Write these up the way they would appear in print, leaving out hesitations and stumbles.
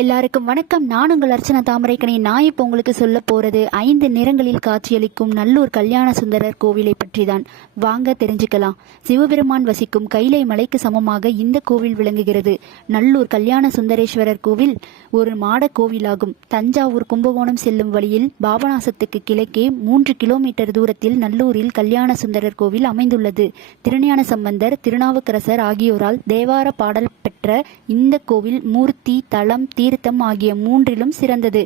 எல்லாருக்கும் வணக்கம். நான் உங்கள் அர்ச்சனா தாமரைக்கணி. நான் இப்போ உங்களுக்கு சொல்ல போறது 5 நிறங்களில் காட்சியளிக்கும் நல்லூர் கல்யாண சுந்தரர் கோவிலை பற்றி தான். வாங்க தெரிஞ்சுக்கலாம். சிவபெருமான் வசிக்கும் கைலை மலைக்கு சமமாக இந்த கோவில் விளங்குகிறது. நல்லூர் கல்யாண சுந்தரேஸ்வரர் கோவில் ஒரு மாட கோவிலாகும். தஞ்சாவூர் கும்பகோணம் செல்லும் வழியில் பாபநாசத்துக்கு கிழக்கே 3 கிலோமீட்டர் தூரத்தில் நல்லூரில் கல்யாண சுந்தரர் கோவில் அமைந்துள்ளது. திருஞான சம்பந்தர், திருநாவுக்கரசர் ஆகியோரால் தேவார பாடல் பெற்ற இந்த கோவில் மூர்த்தி, தலம், தீர்த்தம் ஆகிய 3லும் சிறந்தது.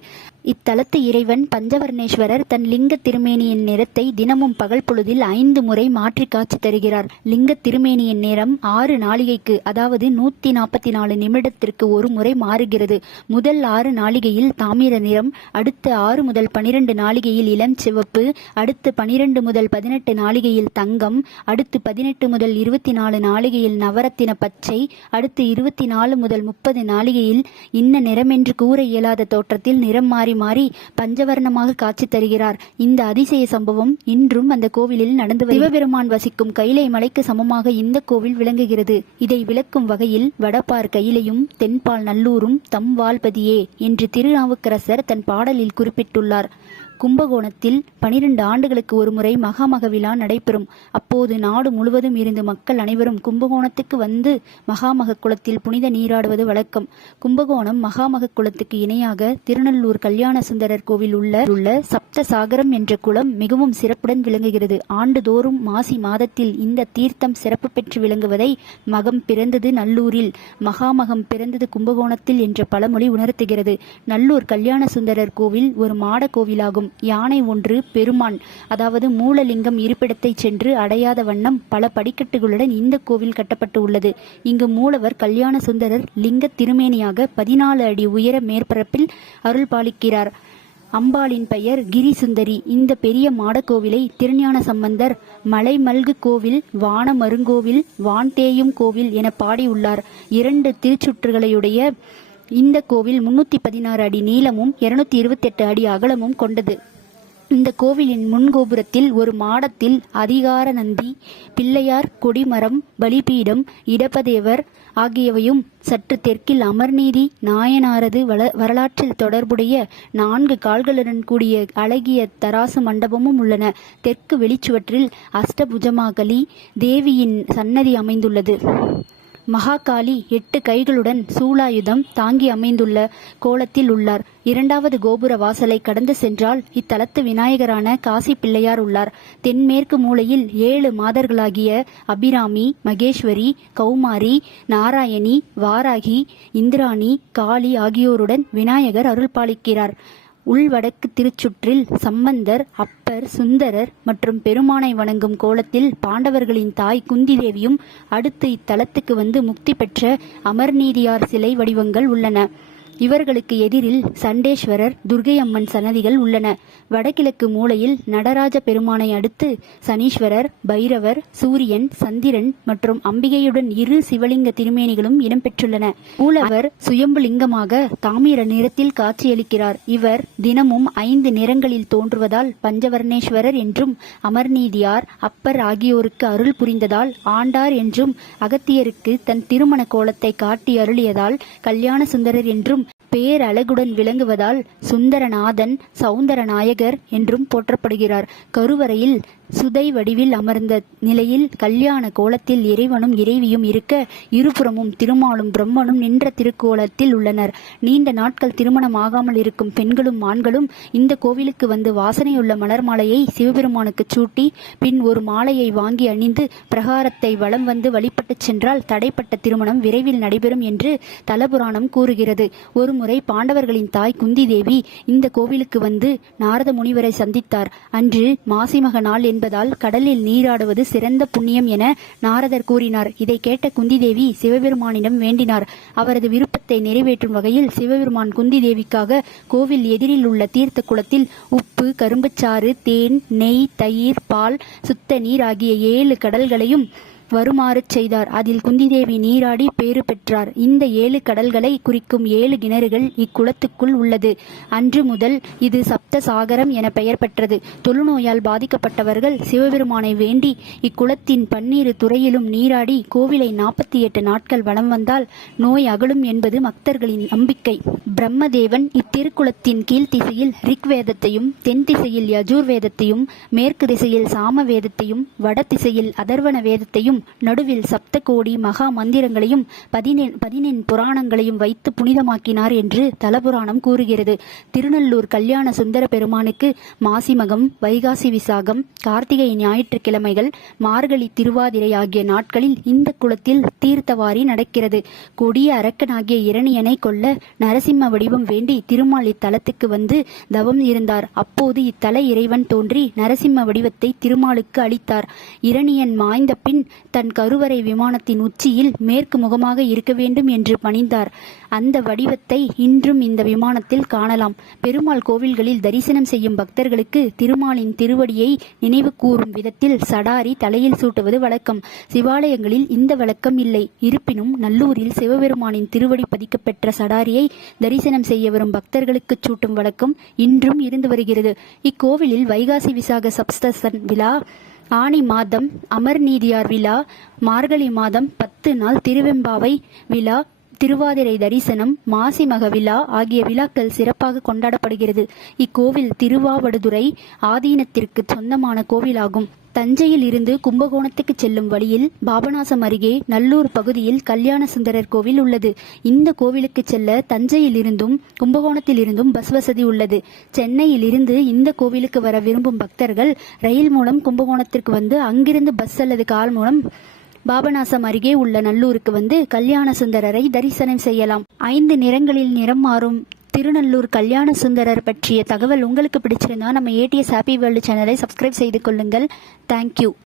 இத்தலத்து இறைவன் பஞ்சவர்ணேஸ்வரர் தன் லிங்க திருமேனியின் நிறத்தை தினமும் பகல் பொழுதில் 5 முறை மாற்றி காட்சி தருகிறார். லிங்க திருமேனியின் நிறம் 6 நாளிகைக்கு, அதாவது 144 நிமிடத்திற்கு ஒரு முறை மாறுகிறது. முதல் 6 நாளிகையில் தாமிர நிறம், அடுத்த 6 முதல் 12 நாளிகையில் இளம் சிவப்பு, அடுத்து 12 முதல் 18 நாளிகையில் தங்கம், அடுத்து 18 முதல் 24 நாளிகையில் நவரத்தின பச்சை, அடுத்து 24 முதல் 30 நாளிகையில் இன்ன நிறமென்று கூற இயலாத தோற்றத்தில் நிறம் மாறி பஞ்சவர்ணமாக காட்சி தருகிறார். இந்த அதிசய சம்பவம் இன்றும் அந்த கோவிலில் நடந்து சிவபெருமான் வசிக்கும் கைலை மலைக்கு சமமாக இந்த கோவில் விளங்குகிறது. இதை விளக்கும் வகையில் வடபார் கையிலையும் தென்பால் நல்லூரும் தம் வாழ்பதியே என்று திருநாவுக்கரசர் தன் பாடலில் குறிப்பிட்டுள்ளார். கும்பகோணத்தில் 12 ஆண்டுகளுக்கு ஒரு முறை மகாமக விழா நடைபெறும். அப்போது நாடு முழுவதும் இருந்து மக்கள் அனைவரும் கும்பகோணத்துக்கு வந்து மகாமக குளத்தில் புனித நீராடுவது வழக்கம். கும்பகோணம் மகாமக குளத்துக்கு இணையாக திருநல்லூர் கல்யாண சுந்தரர் கோவில் உள்ள சப்த சாகரம் என்ற குளம் மிகவும் சிறப்புடன் விளங்குகிறது. ஆண்டுதோறும் மாசி மாதத்தில் இந்த தீர்த்தம் சிறப்பு பெற்று விளங்குவதை மகம் பிறந்தது நல்லூரில், மகாமகம் பிறந்தது கும்பகோணத்தில் என்ற பழமொழி உணர்த்துகிறது. நல்லூர் கல்யாண சுந்தரர் கோவில் ஒரு மாட கோவிலாகும். யானை ஒன்று பெருமான், அதாவது மூலலிங்கம் இருப்பிடத்தை சென்று அடையாத வண்ணம் பல படிக்கட்டுகளுடன் இந்த கோவில் கட்டப்பட்டு உள்ளது. இங்கு மூலவர் கல்யாண சுந்தரர் லிங்க திருமேனியாக 14 அடி உயர மேற்பரப்பில் அருள் பாலிக்கிறார். அம்பாளின் பெயர் கிரி சுந்தரி. இந்த பெரிய மாடக்கோவிலை திருஞான சம்பந்தர் மலைமல்கு கோவில், வான மருங்கோவில், வான்தேயும் கோவில் என பாடியுள்ளார். 2 திருச்சுற்றுகளையுடைய இந்த கோவில் 316 அடி நீளமும் 228 அடி அகலமும் கொண்டது. இந்த கோவிலின் முன்கோபுரத்தில் ஒரு மாடத்தில் அதிகார நந்தி, பிள்ளையார், கொடிமரம், பலிபீடம், இடபதேவர் ஆகியவையும் சற்று தெற்கில் அமர்நீதி நாயனாரது வரலாற்றில் தொடர்புடைய 4 கால்களுடன் கூடிய அழகிய தராசு மண்டபமும் உள்ளன. தெற்கு வெளிச்சுவற்றில் அஷ்டபுஜமாகலி தேவியின் சன்னதி அமைந்துள்ளது. மகாகாளி 8 கைகளுடன் சூலாயுதம் தாங்கி அமைந்துள்ள கோலத்தில் உள்ளார். 2வது கோபுர வாசலை கடந்து சென்றால் இத்தலத்து விநாயகரான காசி பிள்ளையார் உள்ளார். தென்மேற்கு மூலையில் 7 மாதர்களாகிய அபிராமி, மகேஸ்வரி, கௌமாரி, நாராயணி, வாராகி, இந்திராணி, காளி ஆகியோருடன் விநாயகர் அருள்பாலிக்கிறார். உள்வடக்கு திருச்சுற்றில் சம்பந்தர், அப்பர், சுந்தரர் மற்றும் பெருமானை வணங்கும் கோலத்தில் பாண்டவர்களின் தாய் குந்தி தேவியும், அடுத்து இத்தலத்துக்கு வந்து முக்தி பெற்ற அமர்நீதியார் சிலை வடிவங்கள் உள்ளன. இவர்களுக்கு எதிரில் சண்டேஸ்வரர், துர்கை அம்மன் சன்னதிகள் உள்ளன. வடகிழக்கு மூலையில் நடராஜ பெருமானை அடுத்து சனீஸ்வரர், பைரவர், சூரியன், சந்திரன் மற்றும் அம்பிகையுடன் 2 சிவலிங்க திருமேனிகளும் இடம்பெற்றுள்ளன. மூலவர் சுயம்புலிங்கமாக தாமிர நிறத்தில் காட்சியளிக்கிறார். இவர் தினமும் 5 நிறங்களில் தோன்றுவதால் பஞ்சவர்ணேஸ்வரர் என்றும், அமர்நீதியார், அப்பர் ஆகியோருக்கு அருள் புரிந்ததால் ஆண்டார் என்றும், அகத்தியருக்கு தன் திருமண கோலத்தை காட்டி அருளியதால் கல்யாண சுந்தரர் என்றும், பேரழகுடன் விளங்குவதால் சுந்தரநாதன், சௌந்தரநாயகர் என்றும் போற்றப்படுகிறார். கருவறையில் சுதை வடிவில் அமர்ந்த நிலையில் கல்யாண கோலத்தில் இறைவனும் இறைவியும் இருக்க, இருபுறமும் திருமாலும் பிரம்மனும் நின்ற திருக்கோலத்தில் உள்ளனர். நீண்ட நாட்கள் திருமணம் ஆகாமல் இருக்கும் பெண்களும் ஆண்களும் இந்த கோவிலுக்கு வந்து வாசனையுள்ள மலர் மாலையை சிவபெருமானுக்கு சூட்டி பின் ஒரு மாலையை வாங்கி அணிந்து பிரகாரத்தை வலம் வந்து வழிபட்டு சென்றால் தடைப்பட்ட திருமணம் விரைவில் நடைபெறும் என்று தலபுராணம் கூறுகிறது. ஒருமுறை பாண்டவர்களின் தாய் குந்தி தேவி இந்த கோவிலுக்கு வந்து நாரத முனிவரை சந்தித்தார். அன்று மாசிமக நாள் என்பதால் கடலில் நீராடுவது சிறந்த புண்ணியம் என நாரதர் கூறினார். இதை கேட்ட குந்தி தேவி சிவபெருமானிடம் வேண்டினார். அவரது விருப்பத்தை நிறைவேற்றும் வகையில் சிவபெருமான் குந்தி தேவிக்காக கோவில் எதிரில் உள்ள தீர்த்த குளத்தில் உப்பு, கரும்புச்சாறு, தேன், நெய், தயிர், பால், சுத்த நீர் ஆகிய 7 கடல்களையும் வருமாறு செய்தார். அதில் குந்திதேவி நீராடி பேறு பெற்றார். இந்த 7 கடல்களை குறிக்கும் 7 கிணறுகள் இக்குளத்துக்குள் உள்ளது. அன்று முதல் இது சப்த சாகரம் என பெயர் பெற்றது. தொழுநோயால் பாதிக்கப்பட்டவர்கள் சிவபெருமானை வேண்டி இக்குளத்தின் பன்னிரு துறையிலும் நீராடி கோவிலை 48 நாட்கள் வலம் வந்தால் நோய் அகலும் என்பது பக்தர்களின் நம்பிக்கை. பிரம்மதேவன் இத்திருக்குளத்தின் கீழ் திசையில் ரிக் வேதத்தையும், தென் திசையில் யஜூர் வேதத்தையும், மேற்கு திசையில் சாம வேதத்தையும், வட திசையில் அதர்வன வேதத்தையும், நடுவில் சப்த கோடி மகா மந்திரங்களையும் 14 புராணங்களையும் வைத்து புனிதமாக்கினார் என்று தலபுராணம் கூறுகிறது. திருநள்ளூர் கல்யாண சுந்தர பெருமானுக்கு மாசிமகம், வைகாசி விசாகம், கார்த்திகை ஞாயிற்றுக்கிழமைகள், மார்கழி திருவாதிரை ஆகிய நாட்களில் இந்த குளத்தில் தீர்த்தவாரி நடக்கிறது. கொடிய அரக்கனாகிய இரணியனை கொல்ல நரசிம்ம வடிவம் வேண்டி திருமால் இத்தலத்துக்கு வந்து தவம் இருந்தார். அப்போது இத்தல இறைவன் தோன்றி நரசிம்ம வடிவத்தை திருமாலுக்கு அளித்தார். இரணியன் மாய்ந்த பின் தன் கருவறை விமானத்தின் உச்சியில் மேற்கு முகமாக இருக்க வேண்டும் என்று பணிந்தார். அந்த வடிவத்தை இன்றும் இந்த விமானத்தில் காணலாம். பெருமாள் கோவில்களில் தரிசனம் செய்யும் பக்தர்களுக்கு திருமாலின் திருவடியை நினைவு கூறும் விதத்தில் சடாரி தலையில் சூட்டுவது வழக்கம். சிவாலயங்களில் இந்த வழக்கம் இல்லை. இருப்பினும் நல்லூரில் சிவபெருமானின் திருவடி பதிக்கப்பெற்ற சடாரியை தரிசனம் செய்ய வரும் பக்தர்களுக்கு சூட்டும் வழக்கம் இன்றும் இருந்து வருகிறது. இக்கோவிலில் வைகாசி விசாக சப்தசன் விழா, ஆனி மாதம் அமர்நீதியார் விழா, மார்கழி மாதம் 10 நாள் திருவெம்பாவை விழா, திருவாதிரை தரிசனம், மாசிமக விழா ஆகிய விழாக்கள் சிறப்பாக கொண்டாடப்படுகிறது. இக்கோவில் திருவாவடுதுறை ஆதீனத்திற்கு சொந்தமான கோவிலாகும். தஞ்சையில் இருந்து கும்பகோணத்துக்கு செல்லும் வழியில் பாபநாசம் அருகே நல்லூர் பகுதியில் கல்யாண சுந்தரர் கோவில் உள்ளது. இந்த கோவிலுக்கு செல்ல தஞ்சையில் இருந்தும் கும்பகோணத்தில் இருந்தும் பஸ் வசதி உள்ளது. சென்னையில் இருந்து இந்த கோவிலுக்கு வர விரும்பும் பக்தர்கள் ரயில் மூலம் கும்பகோணத்திற்கு வந்து அங்கிருந்து பஸ் அல்லது கார் மூலம் பாபநாசம் அருகே உள்ள நல்லூருக்கு வந்து கல்யாண சுந்தரரை தரிசனம் செய்யலாம். 5 நிறங்களில் நிறம் மாறும் திருநள்ளூர் கல்யாண சுந்தரர் பற்றிய தகவல் உங்களுக்கு பிடிச்சிருந்தா நம்ம ஏடிஎஸ் ஹாப்பி வேர்ல்டு சேனலை சப்ஸ்கிரைப் செய்து கொள்ளுங்கள். தேங்க்யூ.